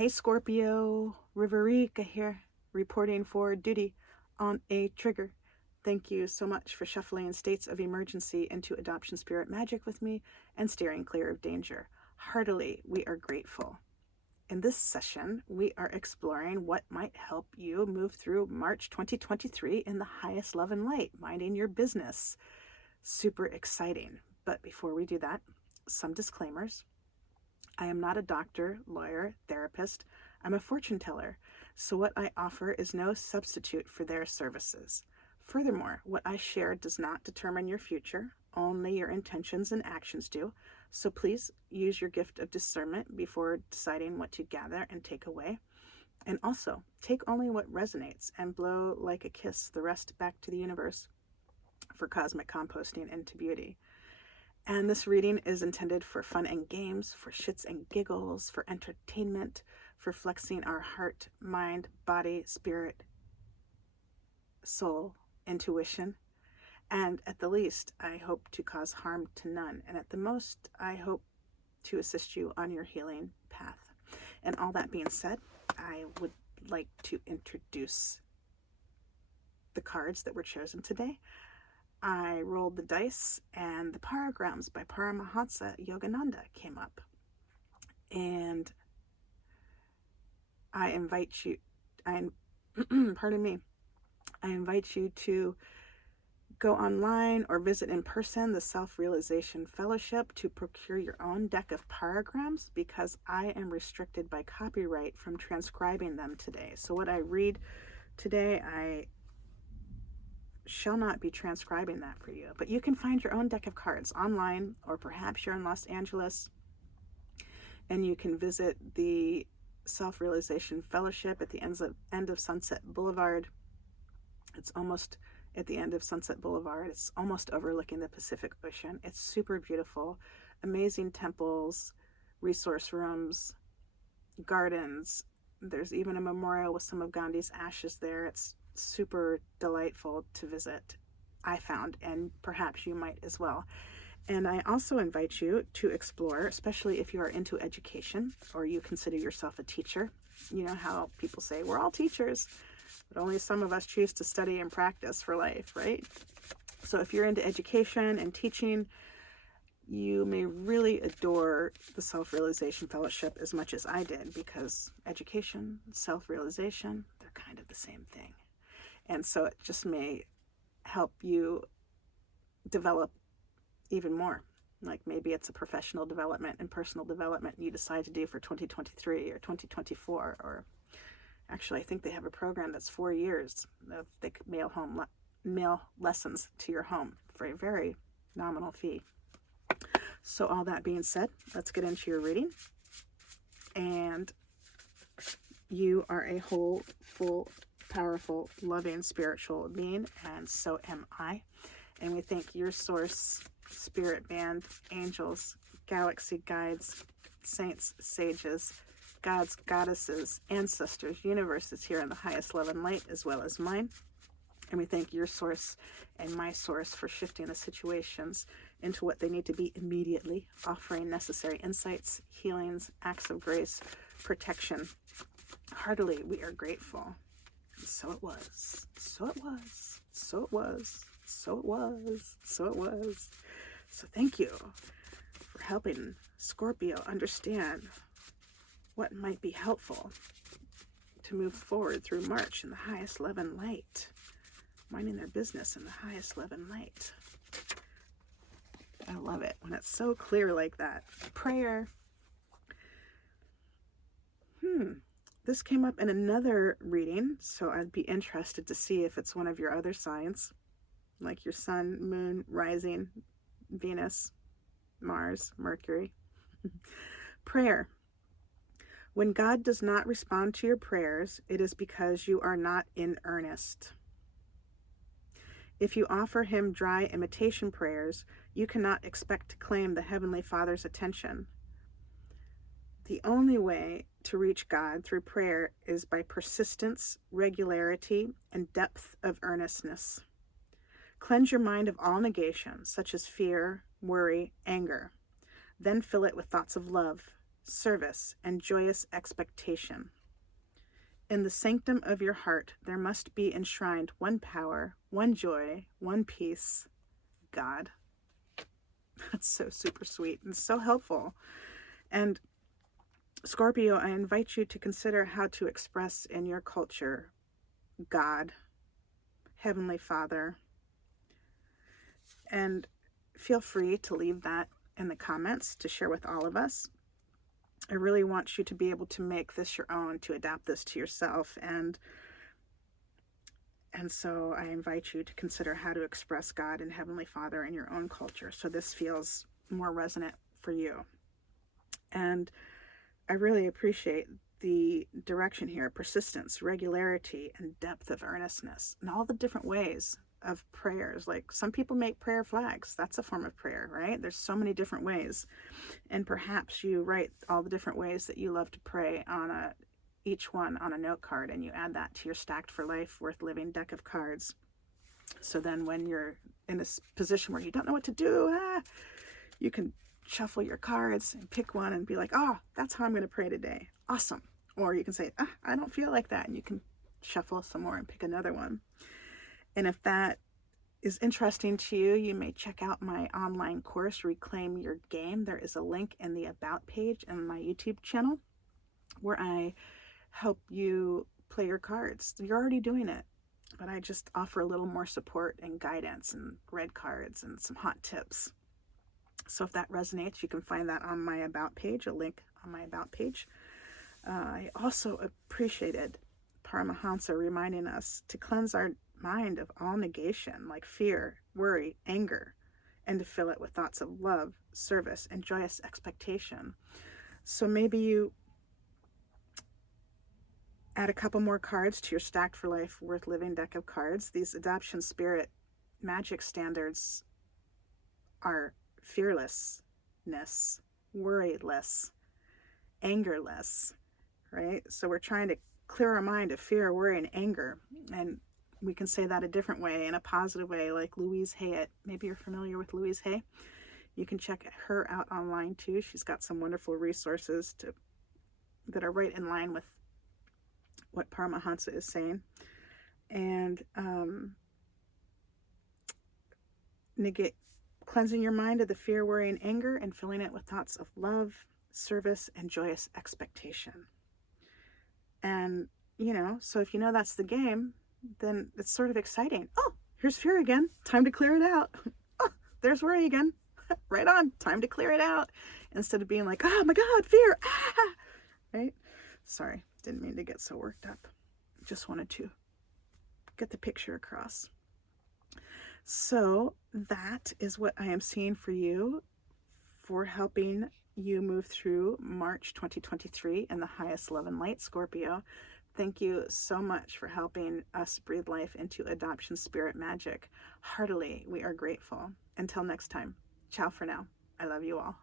Hey Scorpio, Riverica here, reporting for duty on a trigger. Thank you so much for shuffling states of emergency into adoption spirit magic with me and steering clear of danger. Heartily, we are grateful. In this session, we are exploring what might help you move through March 2023 in the highest love and light, minding your business. Super exciting. But before we do that, some disclaimers. I am not a doctor, lawyer, therapist. I'm a fortune teller, so what I offer is no substitute for their services. Furthermore, what I share does not determine your future, only your intentions and actions do, so please use your gift of discernment before deciding what to gather and take away. And also, take only what resonates and blow like a kiss the rest back to the universe for cosmic composting into beauty. And this reading is intended for fun and games, for shits and giggles, for entertainment, for flexing our heart, mind, body, spirit, soul, intuition. And at the least, I hope to cause harm to none. And at the most, I hope to assist you on your healing path. And all that being said, I would like to introduce the cards that were chosen today. I rolled the dice and the Paragrams by Paramahansa Yogananda came up. And I invite you, I invite you to go online or visit in person the Self-Realization Fellowship to procure your own deck of Paragrams, because I am restricted by copyright from transcribing them today. So what I read today, I shall not be transcribing that for you, but you can find your own deck of cards online, or perhaps you're in Los Angeles and you can visit the Self-Realization Fellowship at the end of Sunset Boulevard. It's almost at the end of Sunset Boulevard. It's almost overlooking the Pacific Ocean. It's super beautiful, amazing temples, resource rooms, gardens. There's even a memorial with some of Gandhi's ashes there. It's super delightful to visit, I found, and perhaps you might as well. And I also invite you to explore, especially if you are into education or you consider yourself a teacher. You know how people say we're all teachers, but only some of us choose to study and practice for life, right? So if you're into education and teaching, you may really adore the Self-Realization Fellowship as much as I did, because education, self-realization, they're kind of the same thing. And so it just may help you develop even more. Like maybe it's a professional development and personal development you decide to do for 2023 or 2024. Or actually, I think they have a program that's 4 years. They could mail lessons to your home for a very nominal fee. So all that being said, let's get into your reading. And you are a whole, full, powerful, loving, spiritual being, and so am I. And we thank your source, spirit band, angels, galaxy guides, saints, sages, gods, goddesses, ancestors, universes here in the highest love and light, as well as mine. And we thank your source and my source for shifting the situations into what they need to be immediately, offering necessary insights, healings, acts of grace, protection. Heartily, we are grateful. So it was, so it was, so it was, so it was, so it was. So thank you for helping Scorpio understand what might be helpful to move forward through March in the highest love and light, minding their business in the highest love and light. I love it when it's so clear like that. Prayer. This came up in another reading, so I'd be interested to see if it's one of your other signs, like your sun, moon, rising, Venus, Mars, Mercury. Prayer. When God does not respond to your prayers, it is because you are not in earnest. If you offer him dry imitation prayers, you cannot expect to claim the Heavenly Father's attention. The only way to reach God through prayer is by persistence, regularity, and depth of earnestness. Cleanse your mind of all negations, such as fear, worry, anger. Then fill it with thoughts of love, service, and joyous expectation. In the sanctum of your heart, there must be enshrined one power, one joy, one peace, God. That's so super sweet and so helpful. And Scorpio, I invite you to consider how to express in your culture God, Heavenly Father, and feel free to leave that in the comments to share with all of us. I really want you to be able to make this your own, to adapt this to yourself, and so I invite you to consider how to express God and Heavenly Father in your own culture so this feels more resonant for you. And I really appreciate the direction here: persistence, regularity, and depth of earnestness, and all the different ways of prayers. Like, some people make prayer flags. That's a form of prayer, right? There's so many different ways. And perhaps you write all the different ways that you love to pray on each one on a note card, and you add that to your Stacked for Life Worth Living deck of cards. So then when you're in a position where you don't know what to do, you can shuffle your cards and pick one and be like, that's how I'm going to pray today. Awesome. Or you can say, I don't feel like that. And you can shuffle some more and pick another one. And if that is interesting to you, you may check out my online course, Reclaim Your Game. There is a link in the About page in my YouTube channel where I help you play your cards. You're already doing it, but I just offer a little more support and guidance and read cards and some hot tips. So if that resonates, you can find that on my About page, a link on my About page. I also appreciated Paramahansa reminding us to cleanse our mind of all negation, like fear, worry, anger, and to fill it with thoughts of love, service, and joyous expectation. So maybe you add a couple more cards to your Stacked for Life Worth Living deck of cards. These adoption spirit magic standards are fearlessness, worryless, angerless, right? So we're trying to clear our mind of fear, worry, and anger. And we can say that a different way, in a positive way, like Louise Hay. Maybe you're familiar with Louise Hay. You can check her out online too. She's got some wonderful resources that are right in line with what Paramahansa is saying. And cleansing your mind of the fear, worry, and anger, and filling it with thoughts of love, service, and joyous expectation. And, so if that's the game, then it's sort of exciting. Oh, here's fear again. Time to clear it out. Oh, there's worry again. Right on. Time to clear it out. Instead of being like, oh my God, fear. Right? Sorry. Didn't mean to get so worked up. Just wanted to get the picture across. So that is what I am seeing for you for helping you move through March 2023 in the highest love and light, Scorpio. Thank you so much for helping us breathe life into adoption spirit magic. Heartily, we are grateful. Until next time, ciao for now. I love you all.